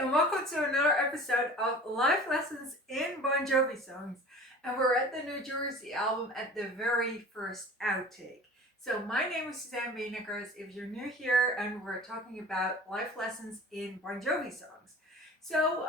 and welcome to another episode of Life Lessons in Bon Jovi songs. And we're at the New Jersey album at the very first outtake. So my name is Suzanne Benekers if you're new here, and we're talking about life lessons in Bon Jovi songs. So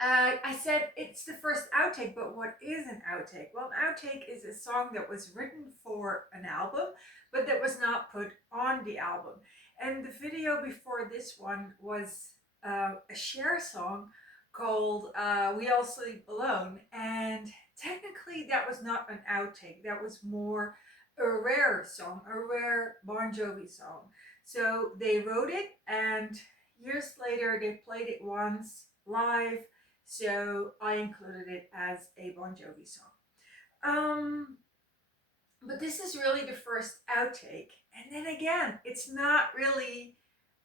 I said it's the first outtake, but what is an outtake? Well, an outtake is a song that was written for an album, but that was not put on the album. And the video before this one was a Cher song called We All Sleep Alone. And technically, that was not an outtake, that was more a rare song, a rare Bon Jovi song. So they wrote it, and years later, they played it once live, so I included it as a Bon Jovi song. But this is really the first outtake, and then again, it's not really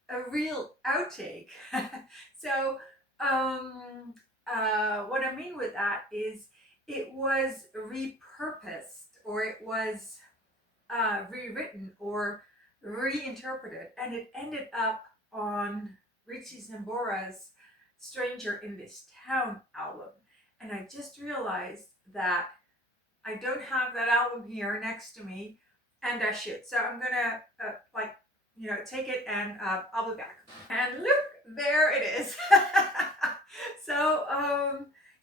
a real outtake. So, what I mean with that is it was repurposed, or it was rewritten or reinterpreted, and it ended up on Richie Zambora's Stranger in This Town album. And I just realized that I don't have that album here next to me, and I should. So I'm gonna take it, and I'll be back. And look, there it is. So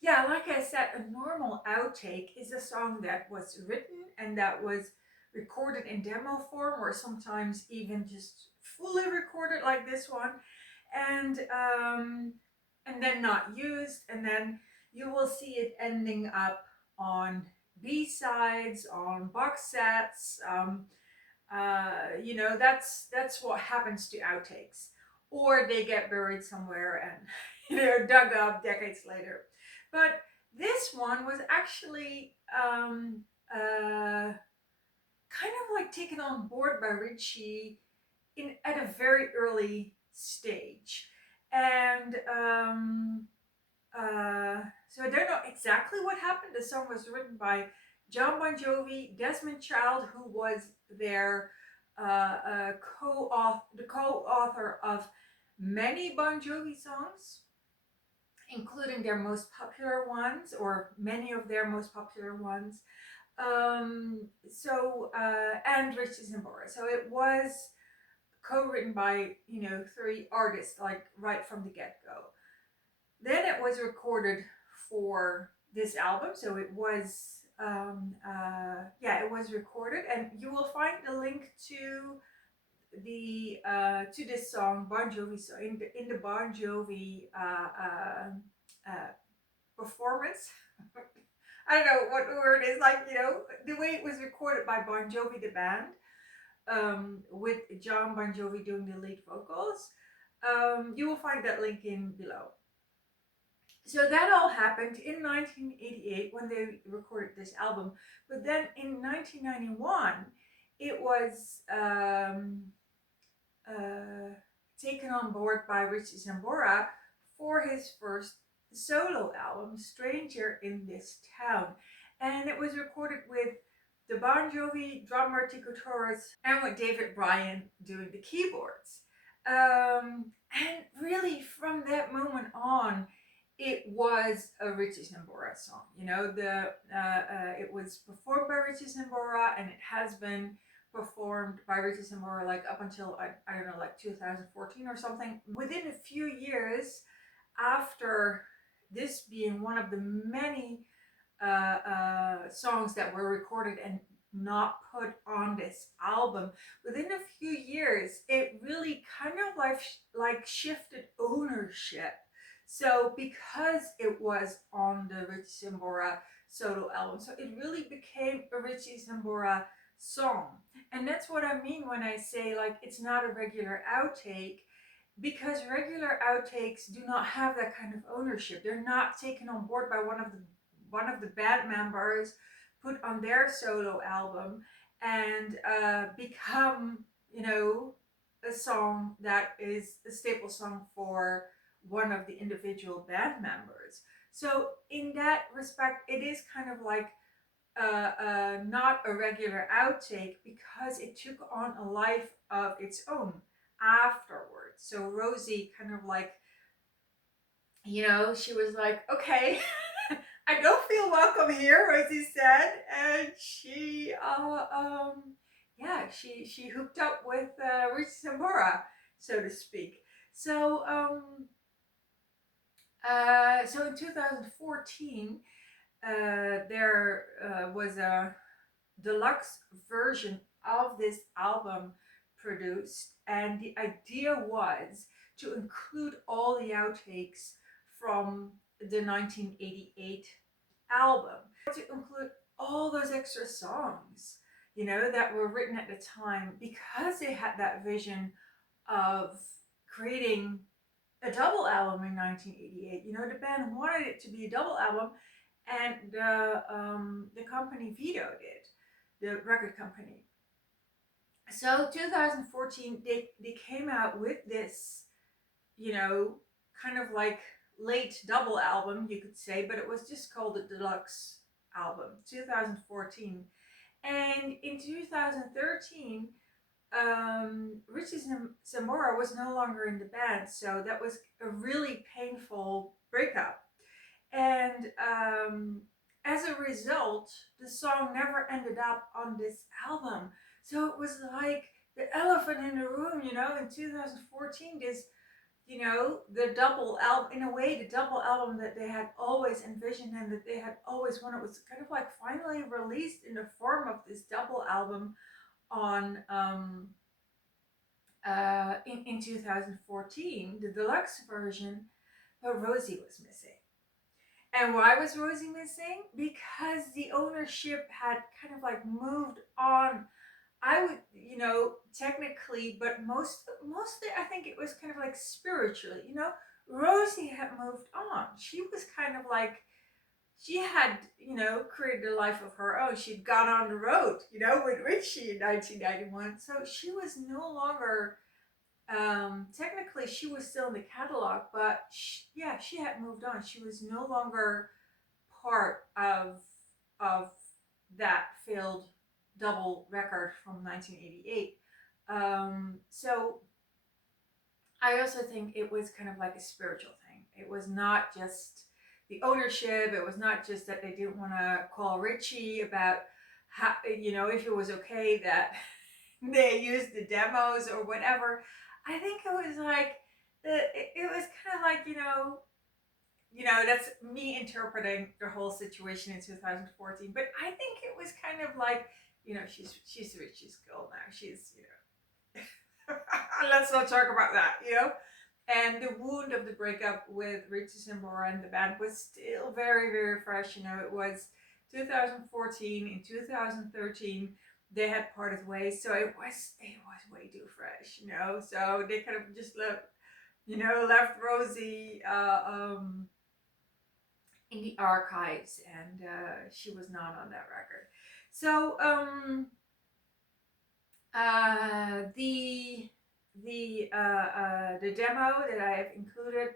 yeah, like I said, a normal outtake is a song that was written and that was recorded in demo form, or sometimes even just fully recorded like this one, and then not used, and then you will see it ending up on B-sides, on box sets. That's what happens to outtakes, or they get buried somewhere and they're dug up decades later. But this one was actually kind of like taken on board by Richie at a very early stage. And so I don't know exactly what happened. The song was written by John Bon Jovi, Desmond Child, who was their co-author of many Bon Jovi songs, including their most popular ones, or many of their most popular ones. And Richie Zambora. So it was co-written by, three artists, like right from the get-go. Then it was recorded for this album, so it was it was recorded, and you will find the link to this song Bon Jovi, so in the Bon Jovi performance. I don't know what the word is, like, the way it was recorded by Bon Jovi the band, with John Bon Jovi doing the lead vocals. You will find that link in below. So that all happened in 1988 when they recorded this album. But then in 1991, it was taken on board by Richie Zambora for his first solo album, Stranger in This Town. And it was recorded with the Bon Jovi drummer Tico Torres, and with David Bryan doing the keyboards. And really, from that moment on, it was a Richie Zambora song. It was performed by Richie Zambora, and it has been performed by Richie Zambora like up until I don't know, like 2014 or something. Within a few years after this being one of the many songs that were recorded and not put on this album, within a few years it really kind of like shifted ownership. So because it was on the Richie Zambora solo album, so it really became a Richie Zambora song. And that's what I mean when I say, like, it's not a regular outtake, because regular outtakes do not have that kind of ownership. They're not taken on board by one of the band members, put on their solo album, and become, a song that is a staple song for one of the individual band members. So in that respect, it is kind of like not a regular outtake, because it took on a life of its own afterwards. So Rosie kind of like, she was like, okay, I don't feel welcome here, Rosie said, and she hooked up with Rich Sambora, so to speak. So so in 2014, there was a deluxe version of this album produced, and the idea was to include all the outtakes from the 1988 album, to include all those extra songs, that were written at the time, because they had that vision of creating a double album in 1988. The band wanted it to be a double album, and the company vetoed it, the record company. So 2014, they came out with this, kind of like late double album, you could say, but it was just called the Deluxe album, 2014. And in 2013, Richie Zamora was no longer in the band, so that was a really painful breakup. And as a result, the song never ended up on this album. So it was like the elephant in the room, in 2014, this, the double album, in a way, the double album that they had always envisioned and that they had always wanted was kind of like finally released in the form of this double album on in 2014, the deluxe version, but Rosie was missing. And why was Rosie missing? Because the ownership had kind of like moved on. I would, technically, but mostly I think it was kind of like spiritually, Rosie had moved on. She was kind of like, she had, created a life of her own. She'd gone on the road, with Richie in 1991. So she was no longer, technically she was still in the catalog, but she had moved on. She was no longer part of that failed double record from 1988. So I also think it was kind of like a spiritual thing. It was not just the ownership. It was not just that they didn't want to call Richie about how, if it was okay that they used the demos or whatever. I think it was like, it was kind of like, that's me interpreting the whole situation in 2014. But I think it was kind of like, she's Richie's girl now. She's, let's not talk about that, And the wound of the breakup with Richie Sambora and the band was still very, very fresh. It was 2014. In 2013, they had parted ways, so it was way too fresh, So they kind of just left Rosie in the archives, and she was not on that record. So the demo that I have included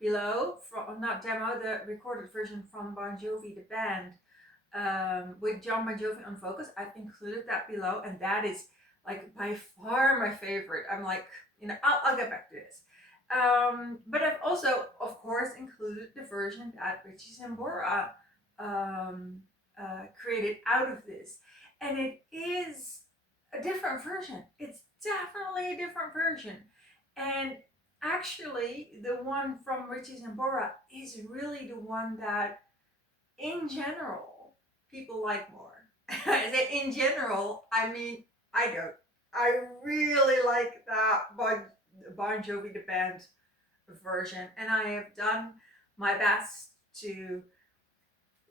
below, from not demo, the recorded version from Bon Jovi, the band, with John Bon Jovi on vocals, I've included that below, and that is like by far my favorite. I'm like, I'll get back to this. But I've also, of course, included the version that Richie Sambora created out of this, and it is a different version. It's definitely a different version, and actually, the one from Richie Sambora is really the one that, in general, people like more. I say in general, I mean, I don't. I really like that Bon Jovi the band version, and I have done my best to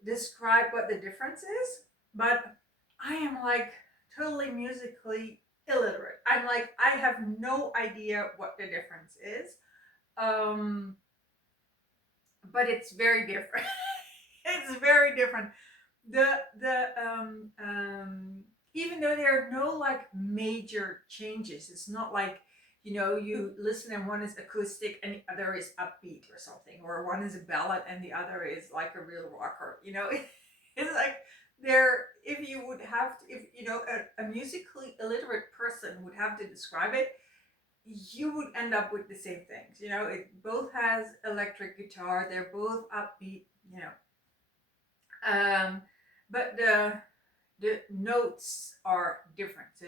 describe what the difference is, but I am like totally musically illiterate. I'm like, I have no idea what the difference is, but it's very different. It's very different. The even though there are no like major changes, it's not like, you listen and one is acoustic and the other is upbeat or something, or one is a ballad and the other is like a real rocker. It's like if you would have to, if a musically illiterate person would have to describe it, you would end up with the same things. You know, it both has electric guitar. They're both upbeat. You know, but the notes are different. So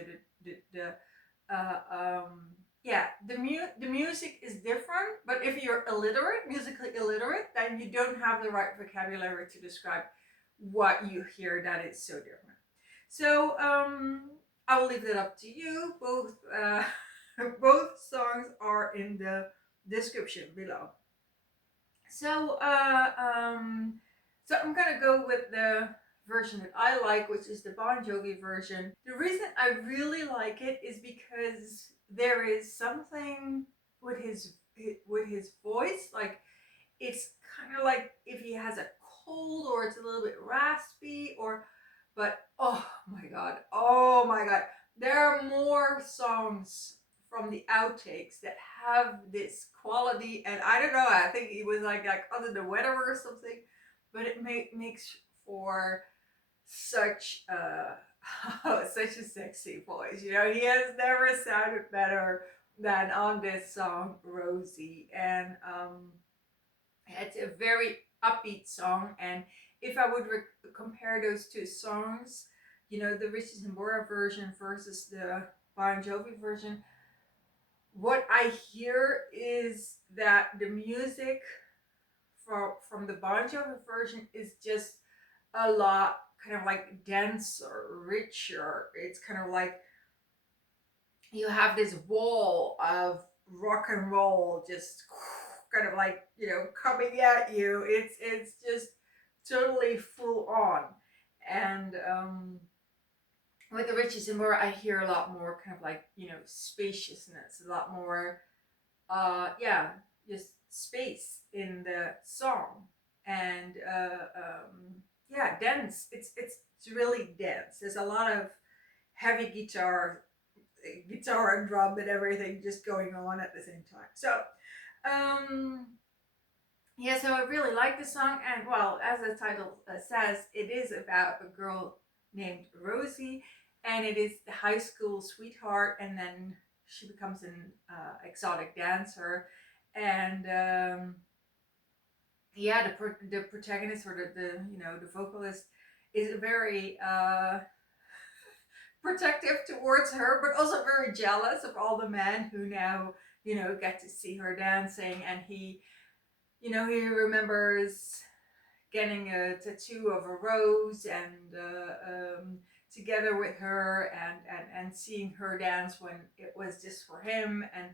yeah, the music is different. But if you're illiterate, musically illiterate, then you don't have the right vocabulary to describe what you hear. That is so different. So I will leave that up to you. Both both songs are in the description below. So so I'm gonna go with the version that I like, which is the Bon Jovi version. The reason I really like it is because there is something with his voice, like it's kind of like if he has a cold or it's a little bit raspy or but oh my god, there are more songs from the outtakes that have this quality, and I don't know, I think he was like under the weather or something, but it makes for such such a sexy voice. You know, he has never sounded better than on this song Rosie. And it's a very upbeat song. And if I would compare those two songs, you know, the Richie Sambora version versus the Bon Jovi version, what I hear is that the music from the Bon Jovi version is just a lot kind of like denser, richer. It's kind of like you have this wall of rock and roll just kind of like, you know, coming at you. It's just totally full on. And with the Richie Sambora, I hear a lot more kind of like, you know, spaciousness, a lot more yeah, just space in the song. And yeah, dense. It's really dense. There's a lot of heavy guitar and drum and everything just going on at the same time. So um yeah, so I really like the song, and well, as the title says, it is about a girl named Rosie, and it is the high school sweetheart, and then she becomes an exotic dancer, and yeah, the protagonist, or the you know, the vocalist is very protective towards her, but also very jealous of all the men who now, you know, get to see her dancing, and he, you know, he remembers getting a tattoo of a rose and together with her, and seeing her dance when it was just for him. And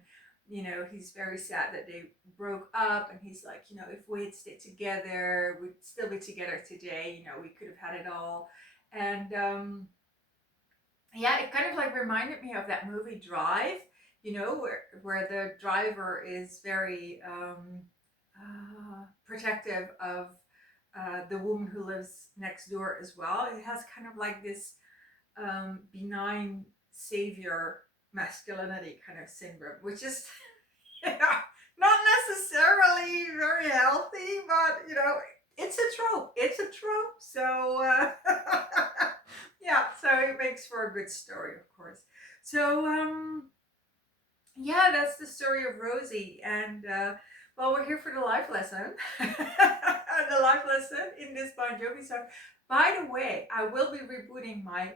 you know, he's very sad that they broke up, and he's like, you know, if we had stayed together, we'd still be together today, you know, we could have had it all. And yeah, it kind of like reminded me of that movie Drive, you know, where the driver is very protective of the woman who lives next door as well. It has kind of like this benign savior masculinity kind of syndrome, which is yeah, not necessarily very healthy, but you know, it's a trope. It's a trope. So yeah, so it makes for a good story, of course. So yeah, that's the story of Rosie, and well, we're here for the life lesson. The life lesson in this Bon Jovi song. By the way, I will be rebooting my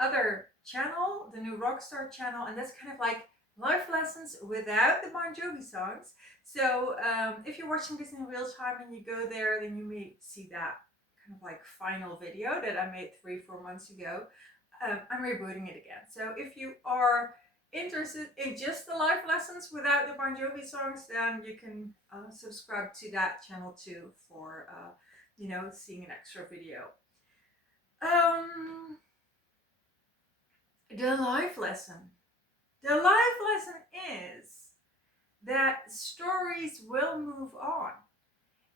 other channel, the new Rockstar channel, and that's kind of like life lessons without the Bon Jovi songs. So if you're watching this in real time and you go there, then you may see that kind of like final video that I made 3-4 months ago. I'm rebooting it again. So if you are interested in just the life lessons without the Bon Jovi songs, then you can subscribe to that channel too for you know, seeing an extra video. The life lesson. The life lesson is that stories will move on,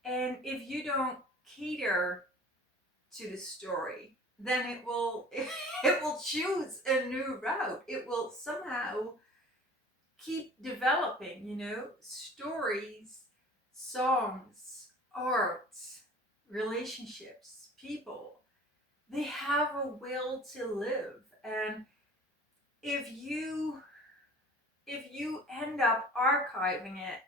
and if you don't cater to the story, then it will it will choose a new route. It will somehow keep developing, you know, stories, songs, art, relationships, people. They have a will to live. And if you if you end up archiving it,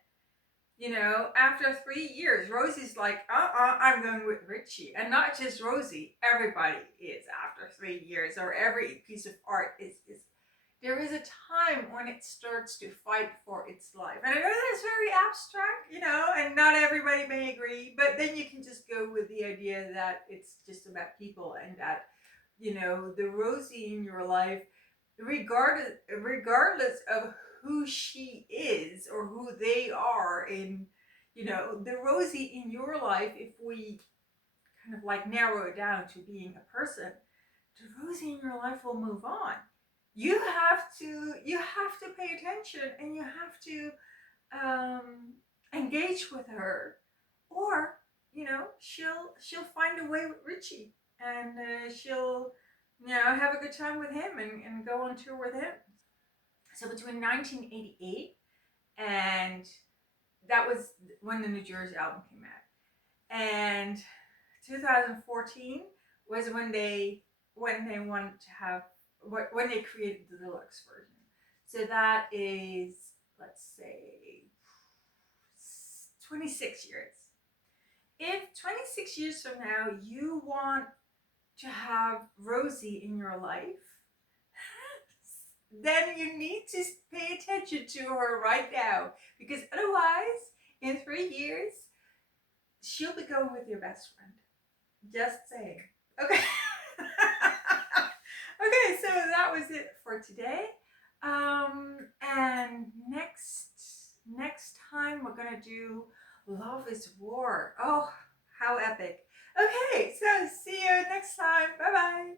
after 3 years, Rosie's like, I'm going with Richie. And not just Rosie, everybody is after 3 years, or every piece of art is. There is a time when it starts to fight for its life. And I know that's very abstract, and not everybody may agree, but then you can just go with the idea that it's just about people, and that, the Rosie in your life, regardless of who she is or who they are in, the Rosie in your life, if we kind of like narrow it down to being a person, the Rosie in your life will move on. You have to pay attention, and you have to engage with her, or she'll find a way with Richie, and she'll have a good time with him, and go on tour with him. So between 1988 and that was when the New Jersey album came out, and 2014 was when they wanted to have when they created the deluxe version. So that is, let's say, 26 years. If 26 years from now you want to have Rosie in your life, then you need to pay attention to her right now, because otherwise, in 3 years, she'll be going with your best friend. Just saying. Okay. Okay, so that was it for today. And next time we're gonna do Love is War. Oh, how epic. Okay, so see you next time. Bye bye.